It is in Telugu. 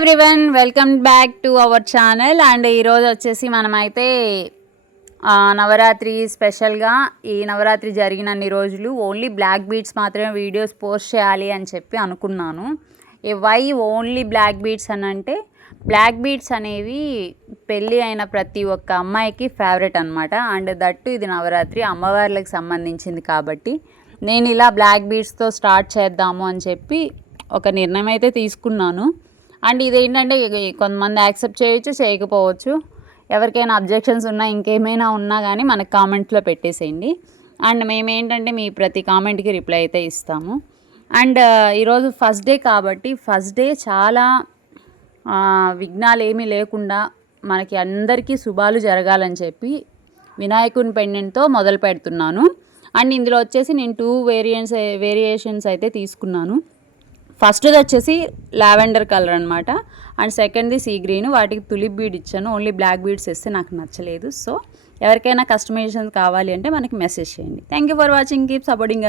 Everyone, welcome back to our channel. And ఈరోజు వచ్చేసి మనమైతే నవరాత్రి స్పెషల్గా ఈ నవరాత్రి జరిగినన్ని రోజులు ఓన్లీ బ్లాక్ బీడ్స్ మాత్రమే వీడియోస్ పోస్ట్ చేయాలి అని చెప్పి అనుకున్నాను. వై ఓన్లీ బ్లాక్ బీడ్స్ అని అంటే, బ్లాక్ బీడ్స్ అనేవి పెళ్ళి అయిన ప్రతి ఒక్క అమ్మాయికి ఫేవరెట్ అనమాట. అండ్ దట్టు ఇది నవరాత్రి అమ్మవార్లకు సంబంధించింది కాబట్టి నేను ఇలా బ్లాక్ బీడ్స్తో స్టార్ట్ చేద్దాము అని చెప్పి ఒక నిర్ణయం అయితే తీసుకున్నాను. అండ్ ఇదేంటంటే కొంతమంది యాక్సెప్ట్ చేయొచ్చు, చేయకపోవచ్చు. ఎవరికైనా అబ్జెక్షన్స్ ఉన్నా, ఇంకేమైనా ఉన్నా కానీ మనకు కామెంట్లో పెట్టేసేయండి. అండ్ మేమేంటంటే మీ ప్రతి కామెంట్కి రిప్లై అయితే ఇస్తాము. అండ్ ఈరోజు ఫస్ట్ డే కాబట్టి ఫస్ట్ డే చాలా విఘ్నాలు ఏమీ లేకుండా మనకి అందరికీ శుభాలు జరగాలని చెప్పి వినాయకుని పెండెంట్తో మొదలు పెడుతున్నాను. అండ్ ఇందులో వచ్చేసి నేను 2 వేరియేషన్స్ అయితే తీసుకున్నాను. ఫస్ట్ది వచ్చేసి లావెండర్ కలర్ అనమాట. అండ్ సెకండ్ది సీ గ్రీన్. వాటికి తులిప్ బీడ్ ఇచ్చాను. ఓన్లీ బ్లాక్ బీడ్స్ ఇస్తే నాకు నచ్చలేదు. సో ఎవరికైనా కస్టమైజేషన్ కావాలి అంటే మనకి మెసేజ్ చేయండి. Thank you for watching. Keep supporting.